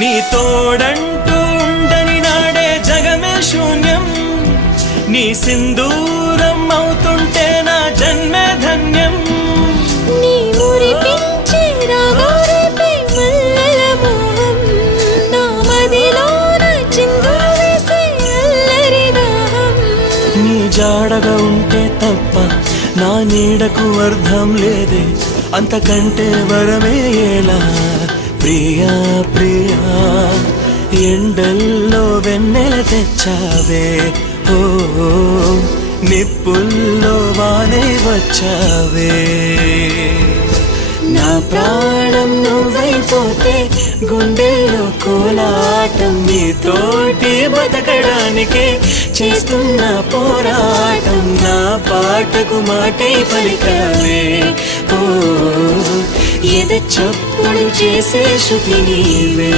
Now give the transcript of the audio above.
నీ తోడంటూ ఉండని నాడే జగమే శూన్యం, నీ సింధూరం అవుతుంటే నా జన్మే ధన్యం. నీ మురిపించే రాగాలపై మల్లెల మోహం, నా మదిలోన చిందులు వేసే అల్లరి దాహం. నీ జాడగా ఉంటే తప్ప నా నీడకు అర్థం లేదే, అంతకంటే వరమే ఎలా ప్రియా ప్రియా. ఎండల్లో వెన్నెల తెచ్చావే, ఓ నిప్పుల్లో వానే వచ్చావే. నా ప్రాణం నువ్వైపోతే గుండెల్లో కోలాటం, నీతోటి బతకడానికే చేస్తున్న పోరాటం. నా పాటకు మాటై పలికావే, ఓ ఎద చప్పుడు చేసే శృతి నీవే.